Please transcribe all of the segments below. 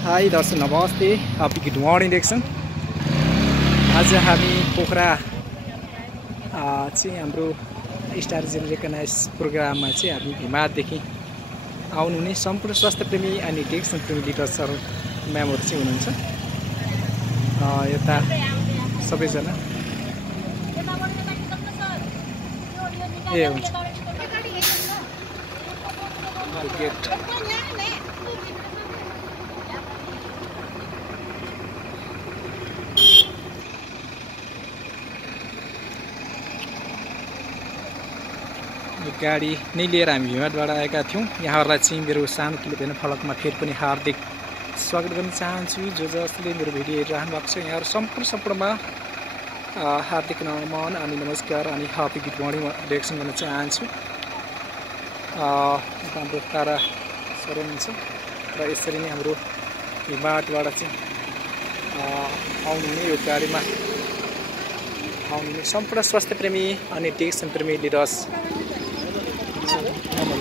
High दर्शक नमस्ते, happy good morning देख्छन्। आज हामी पोखरा चाहिँ हाम्रो स्टार जेल रेकगनाइज प्रोग्राममा चाहिँ हामी हिमालदेखि आउनुहुने सम्पूर्ण स्वास्थ्य प्रेमी अनि डेक्सन प्रेमी लिडर्सहरू म्यामहरू चाहिँ हुनुहुन्छ। यता सबैजना ए हुन्छ गाडी नै लिएर हामी हिमालबाट आएका थियौँ। यहाँहरूलाई चाहिँ मेरो सानो क्लिप हेर्न फलकमा फेरि पनि हार्दिक स्वागत गर्न चाहन्छु। जो जसले मेरो भिडियो हेरिरहनु भएको छ यहाँहरू सम्पूर्णमा हार्दिक नमन अनि नमस्कार अनि ह्यापी गुड मर्निङ रिएक्सन गर्न चाहन्छु। हाम्रो तारा सर हुनुहुन्छ र यसरी नै हाम्रो हिमालबाट चाहिँ आउनुहुने यो गाडीमा आउनुहुने सम्पूर्ण स्वास्थ्य प्रेमी अनि डेक्सन प्रेमी लिडर्स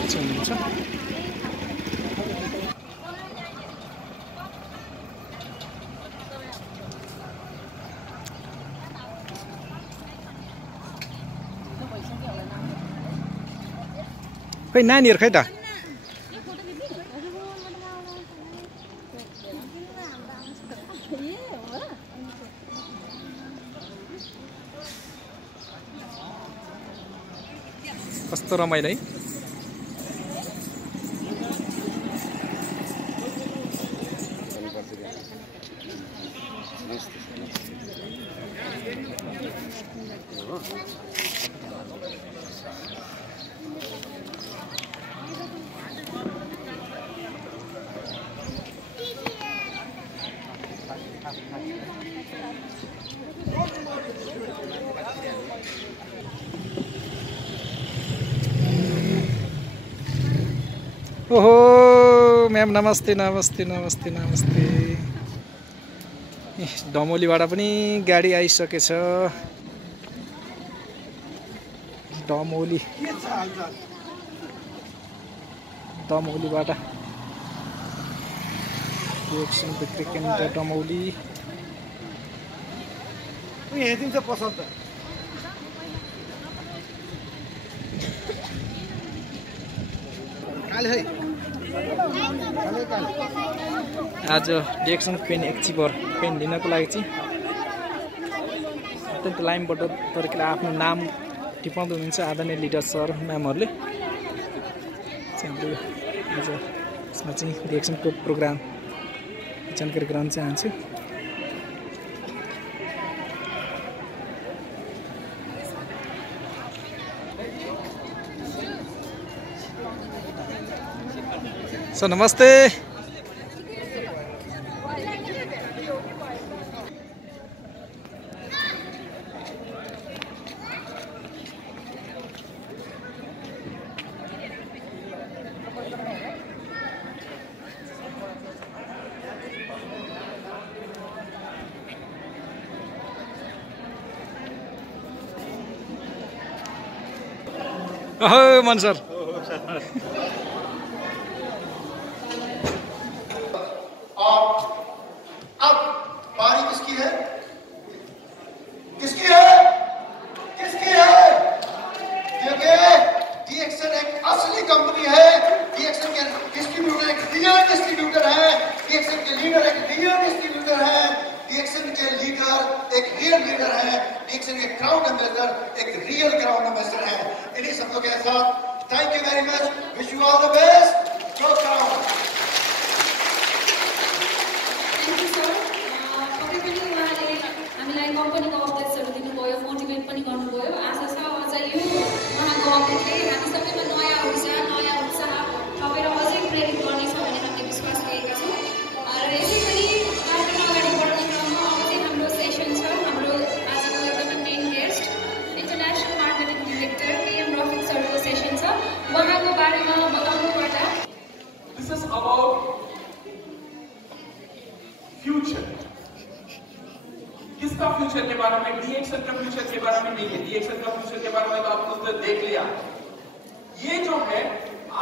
हुनुहुन्छ। खै नानीहरू खै त कस्तो रमाइलो है। ओहो म्याम नमस्ते नमस्ते नमस्ते नमस्ते। डमोलीबाट पनि गाडी आइसकेछ। डमोलीबाट डेक्सन बिक्री केन्द्र डमोली आज डेक्सन पेन एक्जिपर पेन लिनको लागि चाहिँ अत्यन्त लाइनबाट तरिकाले आफ्नो नाम टिपाउँदै हुनुहुन्छ आदरणीय लिडर सर म्यामहरूले। हाम्रो आज यसमा चाहिँ डेक्सनको प्रोग्राम जानकारी गराउन चाहन्छु। सर नमस्ते। ओहो मन सर अब बारी किसकी है? किसकी है? किसकी है? क्योंकि डीएक्सन एक असली कंपनी है। डीएक्सन के डिस्ट्रीब्यूटर एक रियल डिस्ट्रीब्यूटर है। डीएक्सन के लीडर एक रियल डिस्ट्रीब्यूटर है। डीएक्सन के लीडर एक रियल लीडर है। डीएक्सन के क्राउन एम्बेसडर एक रियल क्राउन एम्बेसडर है। इन्हीं शब्दों के साथ thank you very much, wish you all the best. Go crown. कम्पनीको अपडेट्सहरू दिनुभयो, मोटिभेट पनि गर्नुभयो। आशा छ अझ यो उहाँको अपडेटले हामी सबैमा नयाँ ऊर्जा नयाँ उत्साह थपेर अझै प्रेरित गर्नेछ भनेर हामीले विश्वास गरेका छौँ। र यसै गरी कार्यक्रम अगाडि बढ्ने क्रममा अब चाहिँ हाम्रो सेसन छ। हाम्रो आजको एकदमै main guest international marketing director KM Rafiq सरको सेसन छ। उहाँको बारेमा बताउनु पर्दा दिस इज अबाउट फ्यूचर। किसका फ्यूचर के बारे में? डीएक्सन का फ्यूचर के बारे में नहीं है। डीएक्सन का फ्यूचर के बारे में तो आपने देख लिया। ये जो है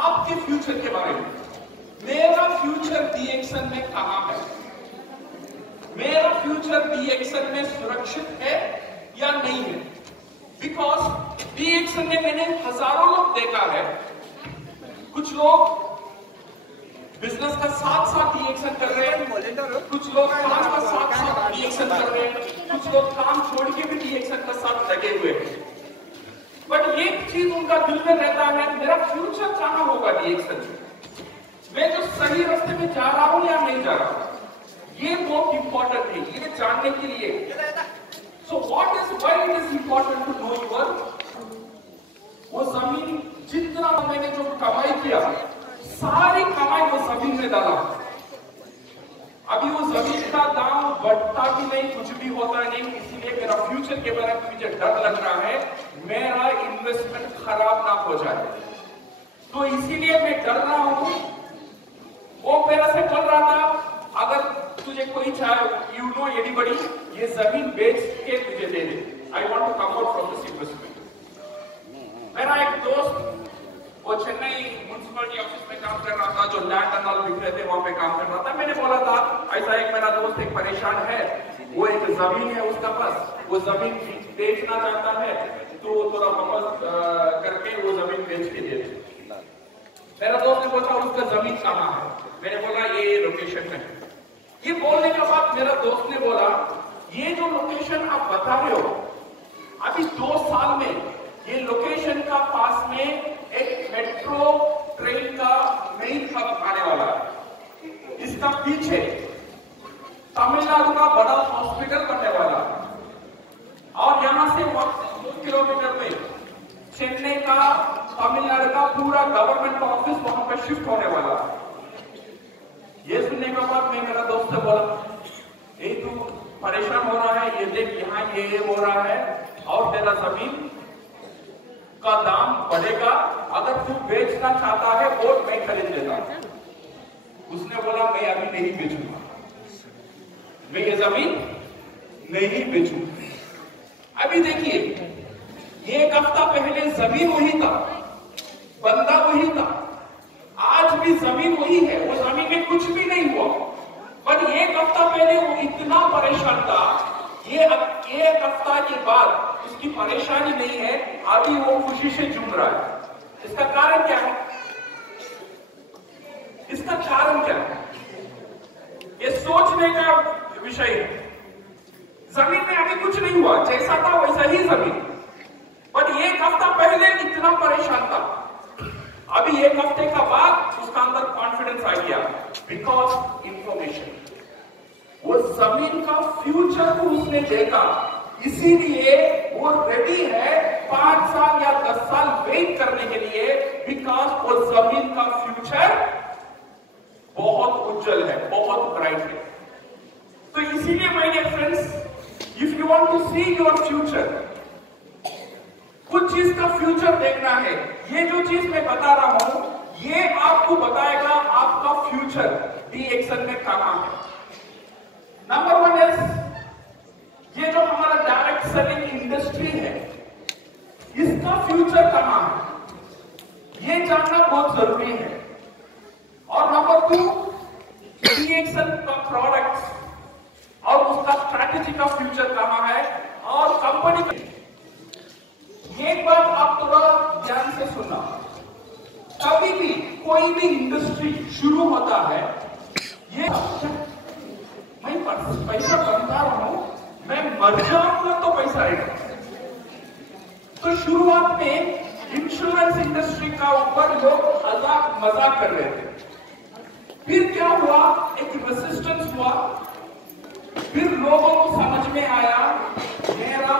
आपके फ्यूचर के बारे में। मेरा फ्यूचर डीएक्सन में कहां है? फ्यूचर DXN में सुरक्षित है या नहीं है? बिकॉज DXN में मैंने हजारों लोग देखा है, कुछ लोग बिजनेस का साथ DXN कर रहे हैं, कुछ लोग काम का साथ DXN कर रहे हैं, कुछ लोग काम छोड़ के भी DXN का साथ लगे हुए हैं। बट एक चीज उनका दिल में रहता है, मेरा फ्यूचर कहां होगा DXN में, मैं जो सही रास्ते में जा रहा हूं या नहीं जा रहा हूं, ये बहुत इंपॉर्टेंट है, ये जानने के लिए। So what is why it is important to know your, वो जमीन जितना मैंने जो कमाई किया, सारी कमाई वो जमीन में डाला। अभी वो जमीन का दाम बढ़ता भी नहीं, कुछ भी होता नहीं, इसीलिए मेरा फ्यूचर के बारे में मुझे डर लग रहा है, मेरा इन्वेस्टमेंट खराब ना हो जाए, तो इसीलिए मैं डर रहा हूं। वो मेरा से चल रहा था, अगर तुझे कोई चाहे, यू नो एनीबॉडी, ये जमीन बेच के तुझे दे दे, I want to come out from this investment. मेरा एक दोस्त वो चेन्नई म्युनिसिपलिटी ऑफिस में काम कर रहा था, जो लैंड एंड ऑल बिक रहे थे वहां पे काम कर रहा था। मैंने बोला था ऐसा, एक मेरा दोस्त एक परेशान है, वो एक जमीन है उसका पास, वो जमीन बेचना चाहता है, तो वो थोड़ा वापस करके वो जमीन बेच के दे दे। मेरा दोस्त ने बोला उसका जमीन कहाँ है, मैंने बोला ये लोकेशन में। ये बोलने के बाद मेरा दोस्त ने बोला ये जो लोकेशन आप बता रहे हो, अभी 2 साल में ये लोकेशन का पास में एक मेट्रो ट्रेन का मेन हब आने वाला है, इसका पीछे तमिलनाडु का बड़ा हॉस्पिटल बनने वाला है, और यहां से 2 किलोमीटर में चेन्नई का, तमिलनाडु का पूरा गवर्नमेंट ऑफिस वहां पर शिफ्ट होने वाला है। ये सुनने के बाद मैं मेरा दोस्त से बोला, ये तू परेशान हो रहा है, ये देख यहाँ ये हो रहा है, और तेरा जमीन का दाम बढ़ेगा, अगर तू बेचना चाहता है वो मैं खरीद लेता। उसने बोला मैं अभी नहीं बेचूंगा, मैं ये जमीन नहीं बेचूंगा। अभी देखिए, एक हफ्ता पहले जमीन वही था, बंदा वही था, आज भी जमीन वही है, वो जमीन में कुछ भी नहीं हुआ। पर एक हफ्ता पहले वो इतना परेशान था, ये एक हफ्ता के बाद उसकी परेशानी नहीं है, अभी वो खुशी से झूम रहा है। इसका कारण क्या है? इसका कारण क्या है? ये सोचने का विषय है। जमीन में अभी कुछ नहीं हुआ, जैसा था वैसा ही जमीन, पर एक हफ्ता पहले इतना परेशान था, अभी एक हफ्ते का बाद उसका अंदर कॉन्फिडेंस आ गया, बिकॉज इंफॉर्मेशन। वो जमीन का फ्यूचर को उसने देखा, इसीलिए वो रेडी है 5 साल या 10 साल वेट करने के लिए, बिकॉज वो जमीन का फ्यूचर बहुत उज्जवल है, बहुत ब्राइट है। तो इसीलिए my dear friends, if you want to see your future, कुछ चीज का फ्यूचर देखना है। ये जो चीज मैं बता रहा हूं, ये आपको बताएगा आपका फ्यूचर DXN में कहां है। नंबर 1 इज, ये जो हमारा डायरेक्ट सेलिंग इंडस्ट्री है, इसका फ्यूचर कहां है, ये जानना बहुत जरूरी है। और नंबर 2, DXN का प्रोडक्ट्स और उसका स्ट्रैटेजी का फ्यूचर कहां है, और कंपनी का। एक बात आप थोड़ा ध्यान से सुनना, कभी भी कोई भी इंडस्ट्री शुरू होता है, ये मैं पैसा बनता रहा हूं, मैं मर जाऊंगा तो पैसा आएगा। तो शुरुआत में इंश्योरेंस इंडस्ट्री का ऊपर लोग मजाक कर रहे थे, फिर क्या हुआ, एक रेसिस्टेंस हुआ, फिर लोगों को समझ में आया मेरा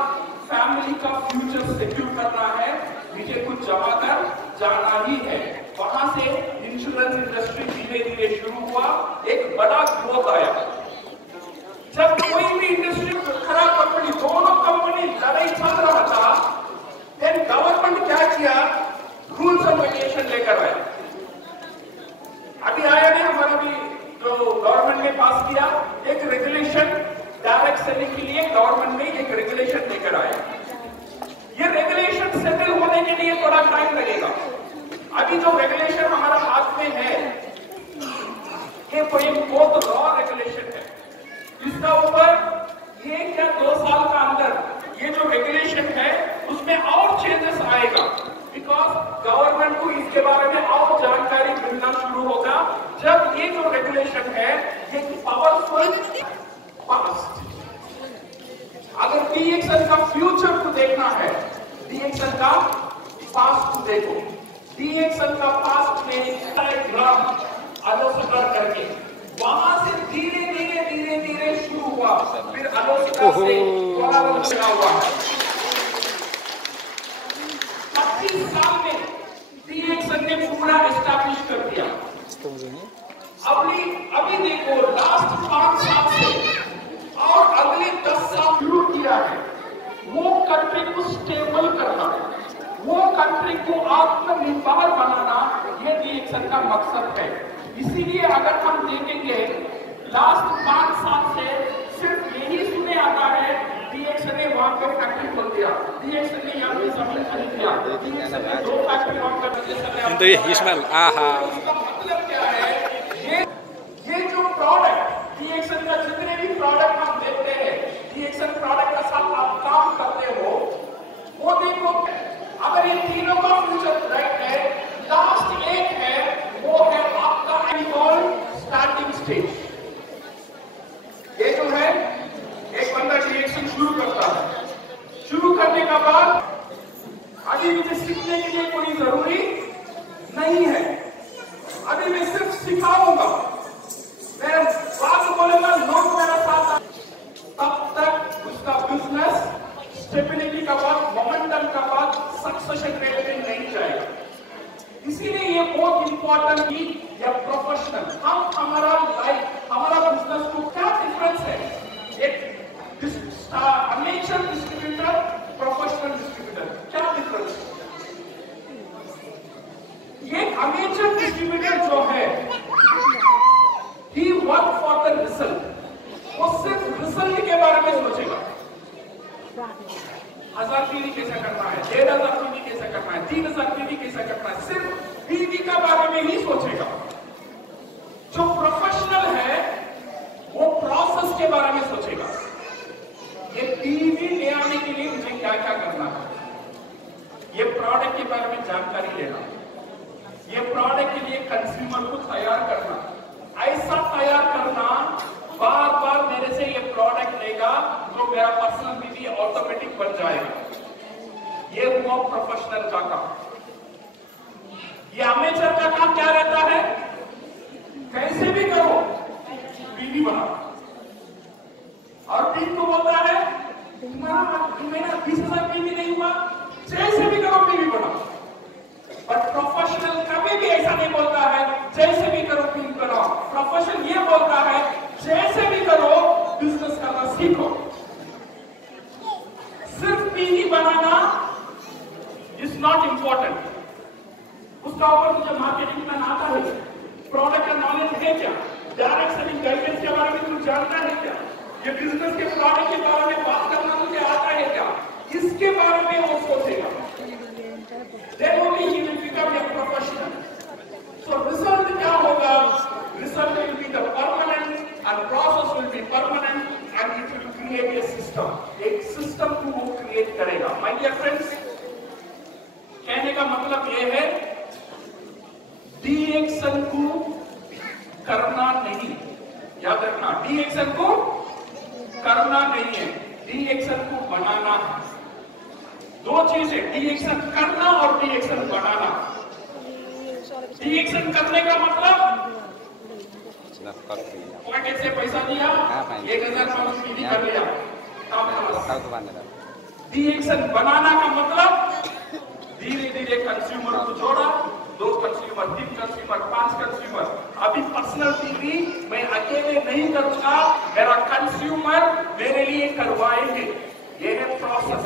फैमिली का फ्यूचर सिक्योर करना है, मुझे कुछ जमा कर जाना ही है। वहां से इंश्योरेंस इंडस्ट्री धीरे धीरे शुरू हुआ, एक बड़ा ग्रोथ आया। जब कोई भी इंडस्ट्री खराब कंपनी, दोनों कंपनी लड़ाई चल रहा था, देन गवर्नमेंट क्या किया, रूल्स एंड रेगुलेशन लेकर आया। अभी आया नहीं, हमारा भी जो गवर्नमेंट ने पास किया एक रेगुलेशन, डायरेक्ट सेलिंग के लिए गवर्नमेंट ने एक रेगुलेशन लेकर आया। ये रेगुलेशन सेटल होने के लिए थोड़ा टाइम लगेगा। अभी जो रेगुलेशन हमारा हाथ में है, ये कोई बहुत रॉ रेगुलेशन है, इसका ऊपर ये जो रेगुलेशन है उसमें और चेंजेस आएगा, बिकॉज गवर्नमेंट को इसके बारे में और जानकारी मिलना शुरू होगा जब ये जो रेगुलेशन है ये पावरफुल पास्ट। अगर डीएक्सएल का फ्यूचर को देखना है, डीएक्सएल का पास्ट को देखो। डीएक्सएल का पास्ट में ग्राम अलोसगर करके वहां से धीरे धीरे धीरे धीरे शुरू हुआ, फिर अलोसगर से हुआ है। 25 साल में डीएक्सएल ने पूरा एस्टैब्लिश कर दिया। अभी देखो लास्ट 5 साल से और अगले 10 साल शुरू किया है वो कंट्री को स्टेबल करना, वो कंट्री को आत्मनिर्भर बनाना, ये डीएक्सएल का मकसद है। इसीलिए अगर हम देखेंगे लास्ट 5 साल से सिर्फ यही सुने आता है डीएक्सएल ने वहां पे फैक्ट्री खोल दिया, डीएक्सएल ने यहाँ पे जमीन खरीद लिया, डीएक्सएल ने 2 फैक्ट्री वहां पर। इस्माइल आहा, इसका मतलब क्या है? ये जो प्रोडक्ट डीएक्सएल का जितने भी प्रोडक्ट हम देखते हैं, डीएक्सएल प्रोडक्ट का साथ आप काम करते हो, वो देखो अगर ये तीनों का फ्यूचर ब्राइट है, लास्ट एक है वो है आपका स्टार्टिंग स्टेज। ये जो है एक बंदा डीएक्सएल शुरू करता है, शुरू करने का बाद अभी मुझे सीखने के लिए कोई जरूरी नहीं है, अभी मैं सिर्फ सिखाऊंगा, मैं बात बोलूंगा, लोग मेरा साथ, तब तक उसका बिजनेस स्टेबिलिटी का बाद, मोमेंटम का बाद सक्सेशन रेट में नहीं जाएगा। इसीलिए ये बहुत इंपॉर्टेंट कि या प्रोफेशनल हम हमारा लाइफ, हमारा बिजनेस को क्या डिफरेंस है, एक अमेचर डिस्ट्रीब्यूटर, प्रोफेशनल डिस्ट्रीब्यूटर, क्या डिफरेंस है? ये अमेचर डिस्ट्रीब्यूटर जो है ही वर्क फॉर द रिजल्ट, वो सिर्फ रिजल्ट के बारे में सोचेगा। 1000 पीवी कैसे करना है, 1500 पीवी कैसे करना है, 3000 पीवी कैसे करना है, सिर्फ पीवी का बारे में ही सोचेगा। जो प्रोफेशनल है वो प्रोसेस के बारे में सोचेगा, ये पीवी ले आने के लिए मुझे क्या क्या करना है, ये प्रोडक्ट के बारे में जानकारी लेना, ये प्रोडक्ट के लिए कंज्यूमर को तैयार करना, ऐसा तैयार करना बार बार मेरे से ये प्रोडक्ट लेगा तो मेरा पर्सनल पीवी ऑटोमेटिक बन जाएगा। ये हुआ प्रोफेशनल का काम। ये अमेचर का काम क्या रहता है? कैसे भी करो पीवी बनाओ, और टीम को बोलता है मेरा 20,000 पीवी नहीं हुआ, जैसे भी करो पीवी बनाओ। बट प्रोफेशनल कभी भी ऐसा नहीं बोलता है जैसे भी करो पीवी बनाओ। प्रोफेशनल ये बोलता है जैसे भी करो बिजनेस करना सीखो। सिर्फ PV banana is not important, उसका ऊपर तुझे मार्केटिंग प्लान आता है, प्रोडक्ट का नॉलेज है क्या, डायरेक्ट सेलिंग गाइडेंस के बारे में तू जानता है क्या, ये बिजनेस के प्रोडक्ट के बारे में बात करना तुझे आता है क्या, इसके बारे में वो सोचेगा। Then only he will become a professional. So result क्या होगा? Result will be the permanent and process will be permanent and it will create a system. एक system को वो create करेगा। My dear friends, कहने का मतलब ये है डीएक्सएल को करना नहीं, याद रखना, डीएक्सएल को करना नहीं है, डीएक्सएल को बनाना है। दो चीज है, डीएक्सएल करना और डीएक्सएल बनाना। डीएक्सएल करने का मतलब पॉकेट से पैसा दिया, 1500 पीवी कर लिया, डीएक्सएल बनाना का मतलब धीरे धीरे कंज्यूमर को जोड़ा, 2 कंज्यूमर, 3 कंज्यूमर, 5 कंज्यूमर। अभी पर्सनल पीवी मैं अकेले नहीं करूंगा, मेरा कंज्यूमर मेरे लिए करवाएंगे। ये है प्रोसेस।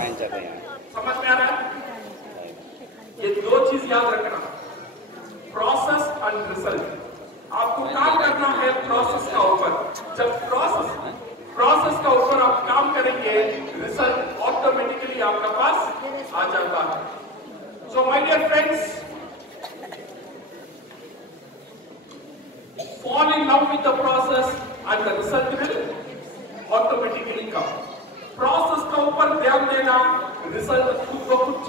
समझ में आ रहा है? ये 2 चीज याद रखना, प्रोसेस एंड रिजल्ट। आपको काम करना है प्रोसेस का ऊपर। जब प्रोसेस का ऊपर आप काम करेंगे, रिजल्ट ऑटोमेटिकली आपका पास आ जाता है। So my dear friends, fall in love with the process and the result will automatically come. Process का ऊपर ध्यान देना, रिजल्ट खुद ब खुद